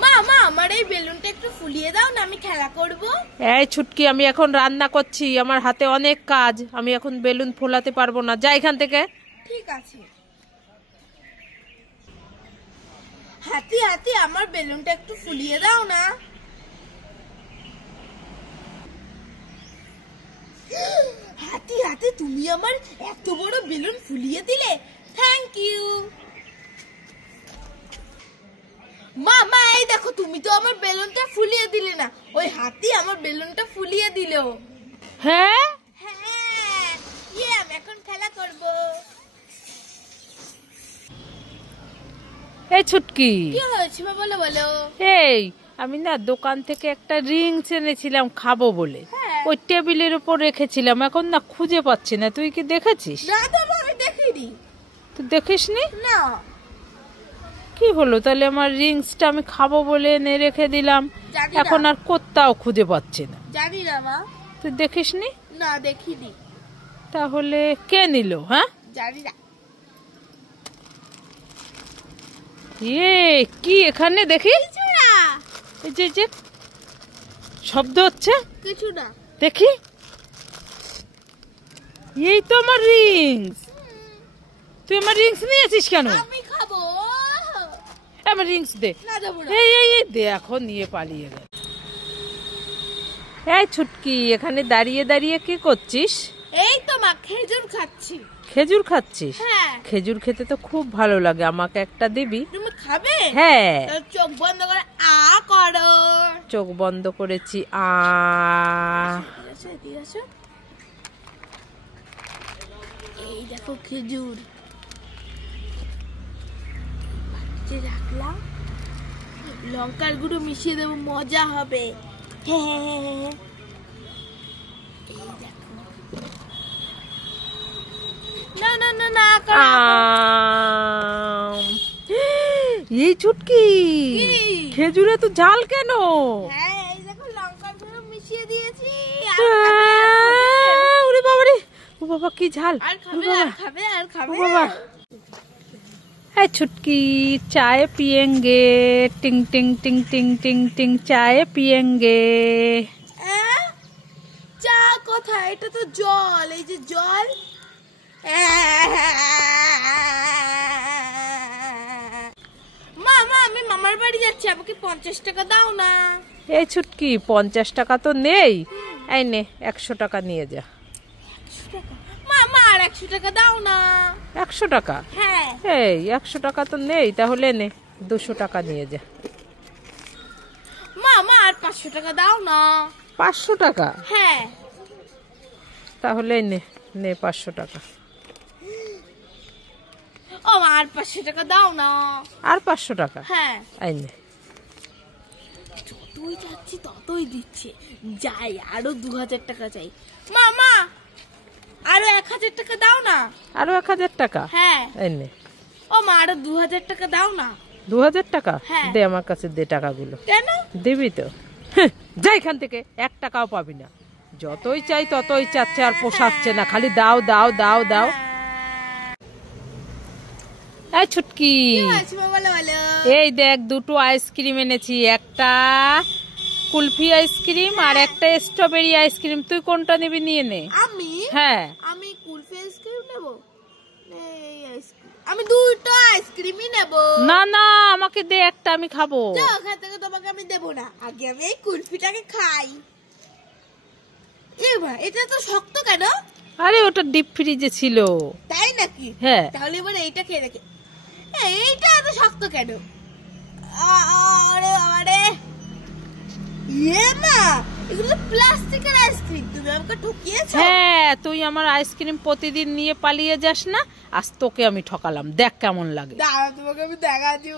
মা মা আমার এই বেলুনটা একটু ফুলিয়ে দাও না, আমি খেলা করব। এই ছুটকি, আমি এখন রান্না করছি, আমার হাতে অনেক কাজ, আমি এখন বেলুন ফোলাতে পারবো না, যা এখান থেকে। ঠিক আছে। হাতি হাতি আমার বেলুনটা একটু ফুলিয়ে দাও না। হাতি হাতি তুমি আমার এত বড় বেলুন ফুলিয়ে দিলে, থ্যাংক ইউ। মা মা এই দেখো, তুমি তো আমার বেলুনটা ফুলিয়ে দিলে না, ওই হাতি আমার বেলুনটা ফুলিয়ে দিল। হ্যাঁ হ্যাঁ, আমি এখন খেলা করব। এই ছুটকি, কি হয়েছে বলো বলো। এই আমি না দোকান থেকে একটা রিংস এনেছিলাম খাবো বলে, ওই টেবিলের উপর রেখেছিলাম, এখন না খুঁজে পাচ্ছি না, তুই কি দেখেছিস? না তো আমি দেখিনি। তুই দেখিসনি? না। কি হলো তাহলে? আমার রিংসটা আমি খাবো বলে এনে রেখে দিলাম, এখন আর কোথাও খুঁজে পাচ্ছি না। জানি না মা। তুই দেখিসনি? না দেখিনি। তাহলে কে নিল? হ্যাঁ জানি না। কি এখানে দেখি? কিছু না। এই যে শব্দ হচ্ছে, কিছু না। দেখি। এই তো আমার রিংস। তুই আমার রিংস নিয়েছিস কেন? আমি খাবো। আমার রিংস দে। না দেব না। এই দে, এখন নিয়ে পালিয়ে গেল। এই ছুটকি, এখানে দাঁড়িয়ে দাঁড়িয়ে কি করছিস? এই তো মা খেজুর খাচ্ছি। খেজুর খাচ্ছিস? হ্যাঁ। খেজুর খেতে তো খুব ভালো লাগে, আমাকে একটা দিবি? তুমি খাবে? হ্যাঁ। চোখ বন্ধ করে আ করো। চোখ বন্ধ করেছি। এই দেখো খেজুর রাখলাম, লঙ্কার গুঁড়ো মিশিয়ে দেবো, মজা হবে। এই দেখো। না না না না এই ছুটকি, খেজুরে তো ঝাল কেন? হ্যাঁ এই দেখো লঙ্কার গুঁড়ো মিশিয়ে দিয়েছি। ওরে বাবা রে, ও বাবা কি ঝাল! আর খাবে আর খাবে আর খাবে। বাবা, এই ছুটকি, চাय पियेंगे, टिंग टिंग टिंग टिंग टिंग टिंग, चाय पियेंगे। চা কোথায়? এটা তো জল। এই যে জল। মা মা আমি মামার বাড়ি যাচ্ছি, আমাকে 50 টাকা দাও না। এই ছুটকি, 50 টাকা তো নেই, এই নে 100 টাকা নিয়ে যা। 100 টাকা? মা আর 100 টাকা দাও না। 100 টাকা? হ্যাঁ। এই 100 টাকা তো নেই, তাহলে নে 200 টাকা নিয়ে যা। মা আর 500 টাকা দাও না। 500 টাকা? হ্যাঁ। তাহলে নে 500 টাকা। ও মা আর 500 টাকা দাও না। আর 500 টাকা? হ্যাঁ। এই নে। যতই যাচ্ছি ততই দিচ্ছে, যাই আরো 2000 টাকা চাই। মা আরো 1000 টাকা দাও না। আরো 1000 টাকা? হ্যাঁ। এই নে। ও মা আরো 2000 টাকা দাও না। 2000 টাকা? হ্যাঁ। দে আমার কাছে, দে টাকাগুলো। কেন? দিবি তো? যা এখান থেকে, 1 টাকাও পাবি না, যতই চাই ততই চাচ্ছে, আর পোষাচ্ছে না, খালি দাও দাও দাও দাও। এই ছুটকি, এই দেখ দুটো আইসক্রিম এনেছি, একটা কুলফি আইসক্রিম আর একটা স্ট্রবেরি আইসক্রিম, তুই কোনটা নিবি নিয়ে নে। আমি? হ্যাঁ। আমি কুলফি আইসক্রিম নেব। এই আইসক্রিম আমি দুটো আইসক্রিমই নেব। না না, আমাকে দে একটা, আমি খাবো। যাও ওখান থেকে, তোমাকে আমি দেব না, আগে আমি এই কুলফিটাকে খাই। এটা তো শক্ত কেন? আরে ওটা ডিপ ফ্রিজে ছিল। তাই নাকি? হ্যাঁ। তাহলে এবার এইটা খেয়ে দেখে। এইটা এত শক্ত কেন? আরে আরে মা, এগুলো প্লাস্টিকের আইসক্রিম, তুমি আমাকে ঠকিয়েছো। হ্যাঁ, তুই আমার আইসক্রিম প্রতিদিন নিয়ে পালিয়ে যাস না, আজ তোকে আমি ঠকালাম, দেখ কেমন লাগে। দাঁড়া তোমাকে আমি দেখাচ্ছি।